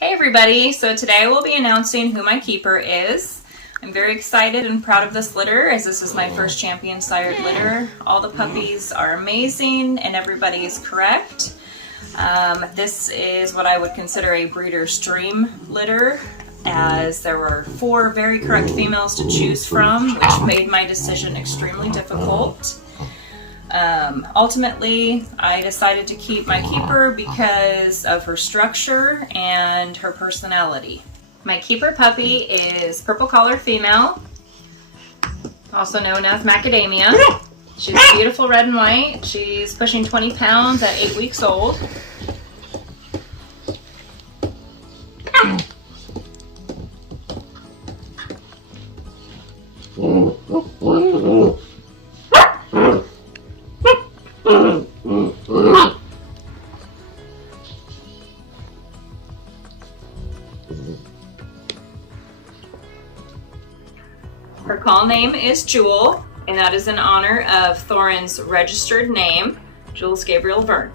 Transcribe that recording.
Hey everybody, so today we'll be announcing who my keeper is. I'm very excited and proud of this litter as this is my first champion sired litter. All the puppies are amazing and everybody is correct. This is what I would consider a breeder's dream litter, as there were 4 very correct females to choose from, which made my decision extremely difficult. Ultimately, I decided to keep my keeper because of her structure and her personality. My keeper puppy is purple collar female, also known as macadamia. She's beautiful red and white. She's pushing 20 pounds at 8 weeks old. Her call name is Jewel, and that is in honor of Thorin's registered name, Jules Gabriel Verne.